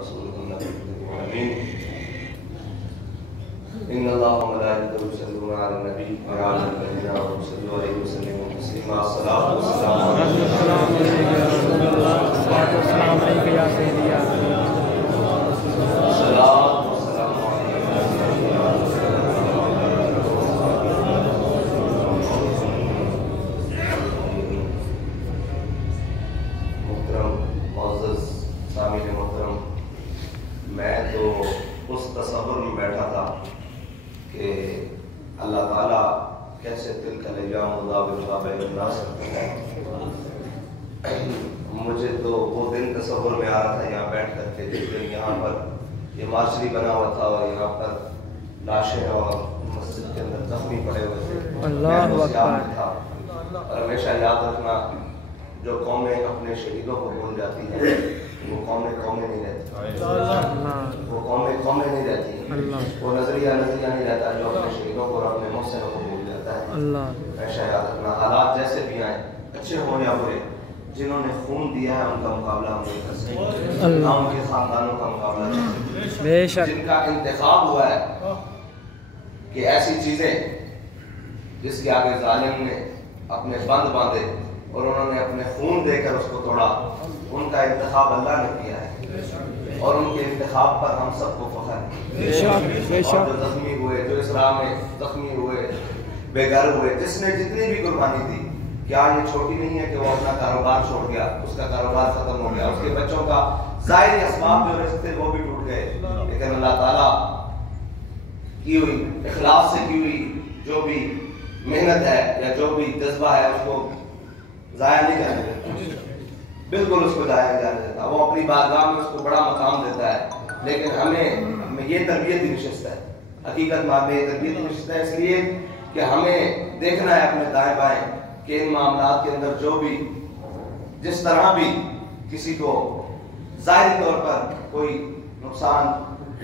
ورسوله النبي الأمين إن الله وملائكته يصلون على النبي يا أيها الذين آمنوا صلوا عليه وسلموا تسليما الصلاة والسلام عليك يا رسول الله الصلاة والسلام عليك يا سيدي يا الصلاة والسلام عليك يا رسول محترم معزز سامعین محترم، میں تو اس تصور میں بیٹھا تھا کہ اللہ تعالیٰ کیسے تلک الایام نداولها بین الناس کرتے ہیں۔ مجھے تو وہ دن تصور میں آ رہا تھا یہاں بیٹھ کر کے جس دن یہاں پر یہ مارچری بنا ہوا تھا اور یہاں پر لاشیں اور مسجد کے اندر زخمی پڑے ہوئے تھے۔ میں اس یاد میں تھا۔ اور ہمیشہ یاد رکھنا، جو قومیں اپنے شہیدوں کو بھول جاتی ہیں وہ قومیں نہیں رہتی، وہ قومیں نہیں رہتی، وہ نظریہ نہیں رہتا جو اپنے شہیدوں کو اور اپنے محسنوں کو بھول جاتا ہے۔ ہمیشہ یاد رکھنا، حالات جیسے بھی آئیں، اچھے ہوں یا برے، جنہوں نے خون دیا ہے ان کا مقابلہ ہم نہیں کر سکتے، نہ ان کے خاندانوں کا مقابلہ کر سکتے۔ جن کا انتخاب ہوا ہے کہ ایسی چیزیں جس کے آگے ظالم نے اپنے بند باندھے اور انہوں نے اپنے خون دے کر اس کو توڑا، ان کا انتخاب اللہ نے کیا ہے اور ان کے انتخاب پر ہم سب کو فخر ہے۔ اور جو زخمی ہوئے، جو اس راہ میں زخمی ہوئے، بے گھر ہوئے، جس نے جتنی بھی قربانی دی، کیا یہ چھوٹی نہیں ہے کہ وہ اپنا کاروبار چھوڑ گیا، اس کا کاروبار ختم ہو گیا، اس کے بچوں کا ظاہری اسباب جو رزق تھے وہ بھی ٹوٹ گئے، لیکن اللہ تعالیٰ کی ہوئی اخلاص سے کی ہوئی جو بھی محنت ہے یا جو بھی جذبہ ہے اس کو ضائع نہیں کرنے دیتا، بالکل اس کو ضائع نہیں کرنے دیتا، وہ اپنی بارگاہ میں اس کو بڑا مقام دیتا ہے۔ لیکن ہمیں یہ تربیت نشست ہے، حقیقت میں یہ تربیت نشست ہے اس لیے کہ ہمیں دیکھنا ہے اپنے دائیں بائیں کہ ان معاملات کے اندر جو بھی جس طرح بھی کسی کو ظاہری طور پر کوئی نقصان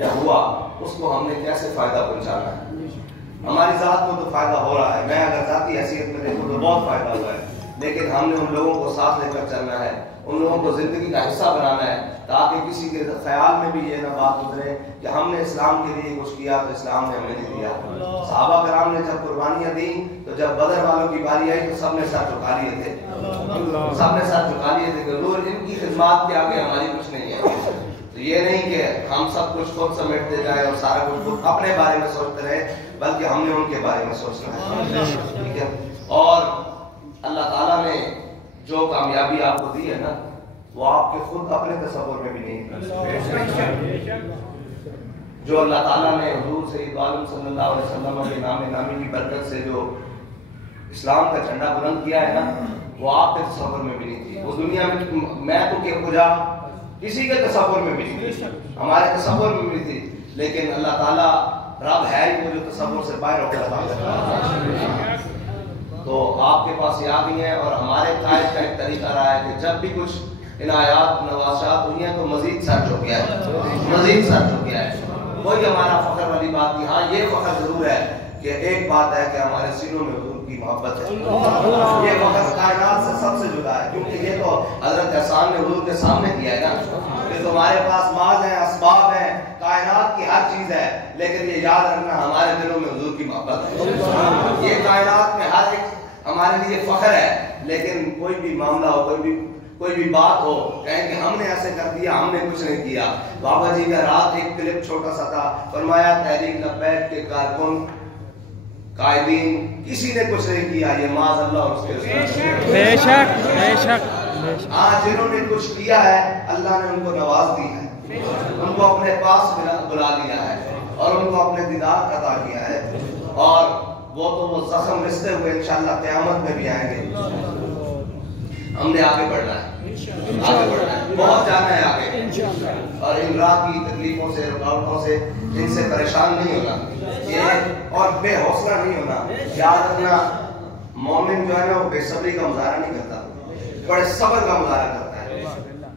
یا ہوا، اس کو ہم نے کیسے فائدہ پہنچانا ہے۔ ہماری ذات کو تو فائدہ ہو رہا ہے، میں اگر ذاتی حیثیت میں دیکھوں تو بہت فائدہ ہوا ہے، لیکن ہم نے ان لوگوں کو ساتھ لے کر چلنا ہے، ان لوگوں کو زندگی کا حصہ بنانا ہے، تاکہ کسی کے خیال میں بھی یہ نہ بات گزرے کہ ہم نے اسلام کے لیے کچھ کیا تو اسلام نے ہمیں نہیں دیا۔ صحابہ کرام نے جب قربانیاں دی تو جب بدر والوں کی باری آئی تو سب نے سر جھکا لیے تھے، سب نے سر جھکا لیے تھے کہ حضور ان کی خدمات کے آگے ہماری کچھ نہیں ہے۔ تو یہ نہیں کہ ہم سب کچھ خود سمیٹتے جائیں اور سارا کچھ خود اپنے بارے میں سوچتے رہے، بلکہ ہم نے ان کے بارے میں سوچنا ہے، ٹھیک ہے۔ اور اللہ تعالیٰ نے جو کامیابی آپ کو دی ہے نا، وہ آپ کے خود اپنے تصور میں بھی نہیں کر سکتے۔ جو اللہ تعالیٰ نے حضور سید عالم صلی اللہ علیہ وسلم کے نام نامی کی برکت سے جو اسلام کا جھنڈا بلند کیا ہے نا، وہ آپ کے تصور میں بھی نہیں تھی۔ وہ دنیا میں تو کہ کجا کسی کے تصور میں بھی نہیں تھی، ہمارے تصور میں بھی تھی، لیکن اللہ تعالیٰ رب ہے ہی وہ جو تصور سے باہر ہو کر عطا کرتا ہے۔ تو آپ کے پاس یہ آ گئی ہیں، اور ہمارے قائد کا ایک طریقہ رہا ہے کہ جب بھی کچھ عنایات نوازشات ہوئی ہیں تو مزید سر چھ گیا ہے، مزید سر چھ گیا ہے۔ وہی ہمارا فخر والی بات تھی۔ ہاں یہ فخر ضرور ہے کہ ایک بات ہے کہ ہمارے سینوں میں حضور کی محبت ہے، یہ فخر کائنات سے سب سے جدا ہے، کیونکہ یہ تو حضرت احسان نے حضور کے سامنے کیا ہے نا۔ یہ تمہارے پاس مال ہیں، اسباب ہیں، کائنات کی ہر چیز ہے، لیکن یہ یاد رکھنا ہمارے دلوں میں حضور کی محبت ہے۔ یہ کائنات میں ہر ایک ہمارے لیے فخر ہے، لیکن کوئی بھی معاملہ ہو، کوئی بھی بات ہو، کہیں کہ ہم نے ایسے کر دیا، ہم نے کچھ نہیں کیا۔ بابا جی کا رات ایک کلپ چھوٹا سا تھا، فرمایا تحریک لبیک کے کارکن قائدین کسی نے کچھ نہیں کیا، یہ معاذ اللہ اور اس کے رسول۔ بے شک بے شک۔ ہاں جنہوں نے کچھ کیا ہے اللہ نے ان کو نواز دی ہے، ان کو اپنے پاس بلا لیا ہے اور ان کو اپنے دیدار عطا کیا ہے، اور وہ تو وہ زخم رستے ہوئے انشاءاللہ قیامت میں بھی آئیں گے۔ ہم نے آگے بڑھنا ہے، آگے بڑھنا ہے، بہت جانا ہے آگے، اور ان راہ کی تکلیفوں سے، رکاوٹوں سے، ان سے پریشان نہیں ہونا یہ، اور بے حوصلہ نہیں ہونا۔ یاد رکھنا مومن جو ہے نا وہ بے صبری کا مظاہرہ نہیں کرتا، بڑے صبر کا مظاہرہ کرتا ہے۔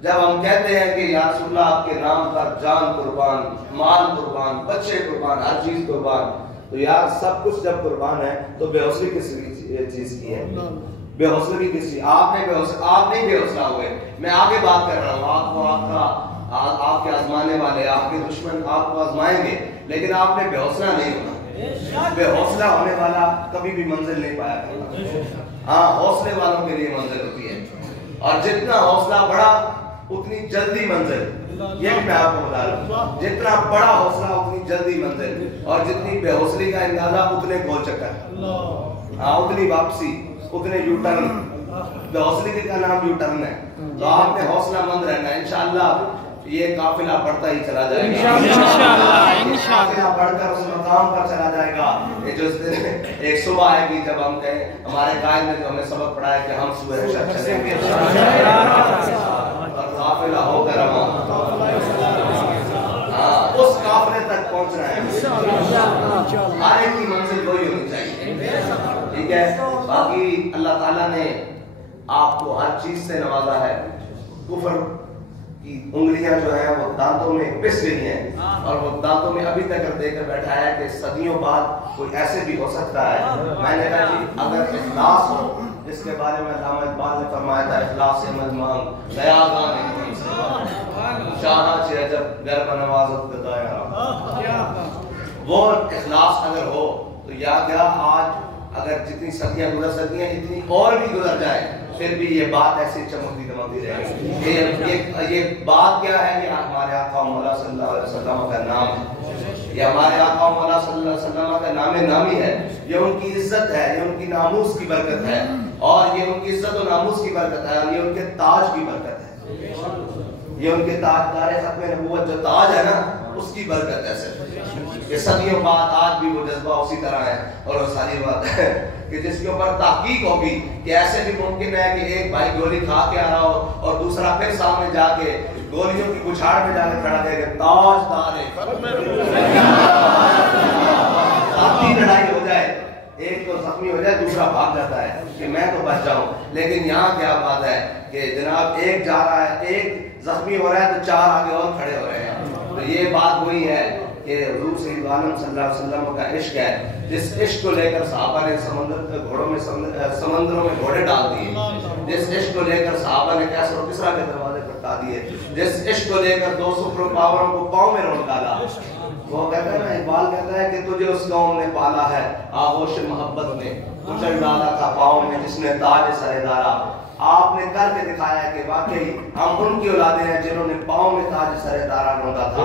جب ہم کہتے ہیں کہ یا رسول اللہ آپ کے نام پر جان قربان، مال قربان، بچے قربان، ہر چیز قربان، تو یار سب کچھ جب قربان ہے تو بے حوصلے کس چیز کی ہے؟ بے حوصلگی کسی آپ نہیں بے حوصلہ ہوئے، میں آگے بات کر رہا ہوں، آپ کو آپ کا آپ کے آزمانے والے، آپ کے دشمن آپ کو آزمائیں گے، لیکن آپ نے بے حوصلہ نہیں ہونا۔ بے حوصلہ ہونے والا کبھی بھی منزل نہیں پایا کرتا۔ ہاں، حوصلے والوں کے لیے منزل ہوتی ہے، اور جتنا حوصلہ بڑا اتنی جلدی منزل۔ یہ بھی میں آپ کو بتا رہا ہوں، جتنا بڑا حوصلہ اتنی جلدی منزل، اور جتنی بے حوصلے کا اندازہ اتنے گول چکر، ہاں اتنی واپسی، اتنے یو ٹرن۔ بے حوصلے کا نام یو ٹرن ہے۔ تو آپ نے حوصلہ مند رہنا ہے، انشاءاللہ یہ قافلہ بڑھتا ہی چلا جائے گا، قافلہ بڑھ کر اس مقام پر چلا جائے گا۔ یہ جو ایک صبح آئے گی جب ہم کہیں، ہمارے قائد نے جو ہمیں سبق پڑھایا کہ ہم صبح حشر چلیں گے، اور قافلہ ہو کر اس قافلے تک پہنچنا ہے۔ ہر ایک کی منزل وہی ہونی چاہیے، ٹھیک ہے؟ باقی اللہ تعالیٰ نے آپ کو ہر چیز سے نوازا ہے۔ کفر کی انگلیاں جو ہیں وہ دانتوں میں پس گئی ہیں، اور وہ دانتوں میں ابھی تک دے کر بیٹھا ہے کہ صدیوں بعد کوئی ایسے بھی ہو سکتا ہے۔ میں نے کہا جی اگر اخلاص ہو، جس کے بارے میں علامہ اقبال نے فرمایا تھا، اخلاص عمل مانگ دیاگان شاہ چھ جب گر بنوازت دایا۔ وہ اخلاص اگر ہو تو یاد یا آج اگر جتنی صدیاں گزر سکتی ہیں، اتنی اور بھی گزر جائے، پھر بھی یہ بات ایسی چمکتی دمکتی رہے گی۔ یہ بات کیا ہے؟ یہ ہمارے آقا مولا صلی اللہ علیہ وسلم کا نام ہے، یہ ہمارے آقا مولا صلی اللہ علیہ وسلم کا نام نامی ہے، یہ ان کی عزت ہے، یہ ان کی ناموس کی برکت ہے، اور یہ ان کی عزت و ناموس کی برکت ہے، اور یہ ان کے تاج کی برکت ہے، یہ ان کے تاجدار ختم نبوت جو تاج ہے نا، اس کی برکت ہے صرف۔ یہ صدیوں بعد آج بھی وہ جذبہ اسی طرح ہے، اور وہ ساری بات ہے کہ جس کے اوپر تحقیق ہوگی کہ ایسے بھی ممکن ہے کہ ایک بھائی گولی کھا کے آ رہا ہو اور دوسرا پھر سامنے جا کے گولیوں کی بچھاڑ میں جا کے کھڑا دے گا، تاجدار ہے، لڑائی ہو جائے، ایک تو زخمی ہو جائے، دوسرا بھاگ جاتا ہے کہ میں تو بچ جاؤں، لیکن یہاں کیا بات ہے کہ جناب ایک جا رہا ہے، ایک زخمی ہو رہا ہے تو چار آگے اور کھڑے ہو رہے ہیں۔ تو یہ بات وہی ہے کہ حضور سید عالم صلی اللہ علیہ وسلم کا عشق ہے، جس عشق کو لے کر صحابہ نے سمندروں میں گھوڑے ڈال دیے، جس عشق کو لے کر صحابہ نے کیسر و کسریٰ کے دروازے پٹا دیے، جس عشق کو لے کر 200 سپر پاوروں کو پاؤں میں روٹ ڈالا۔ وہ کہتا ہے نا، اقبال کہتا ہے کہ تجھے اس قوم نے پالا ہے آغوش محبت میں، کچل ڈالا تھا پاؤں میں جس نے تاج سر دارا۔ آپ نے کر کے دکھایا ہے کہ واقعی ہم ان کی اولادیں ہیں جنہوں نے پاؤں میں تاج سر دارا ڈھونڈا تھا۔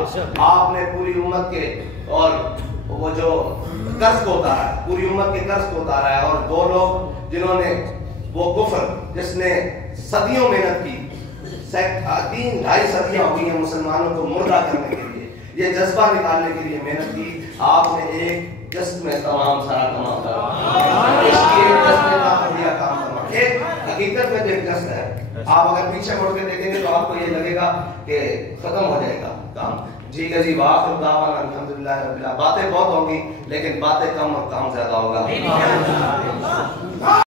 آپ نے پوری امت کے اور وہ جو قرض کو اتارا ہے، پوری امت کے قرض کو اتارا ہے، اور وہ لوگ جنہوں نے وہ کفر جس نے صدیوں محنت کی، 3-2.5 صدیاں ہو گئی ہیں مسلمانوں کو مردہ کرنے کے لیے، یہ جذبہ نکالنے کے لیے محنت کی، آپ نے ایک جذب میں تمام سارا کام کرا، اس کی ایک جذب میں کام کرا، ایک حقیقت میں ایک جذب ہے۔ آپ اگر پیچھے مڑ کے دیکھیں گے تو آپ کو یہ لگے گا کہ ختم ہو جائے گا کام۔ ٹھیک ہے جی، وآخر دعوانا الحمدللہ رب العالمین۔ باتیں بہت ہوں گی لیکن باتیں کم اور کام زیادہ ہوگا۔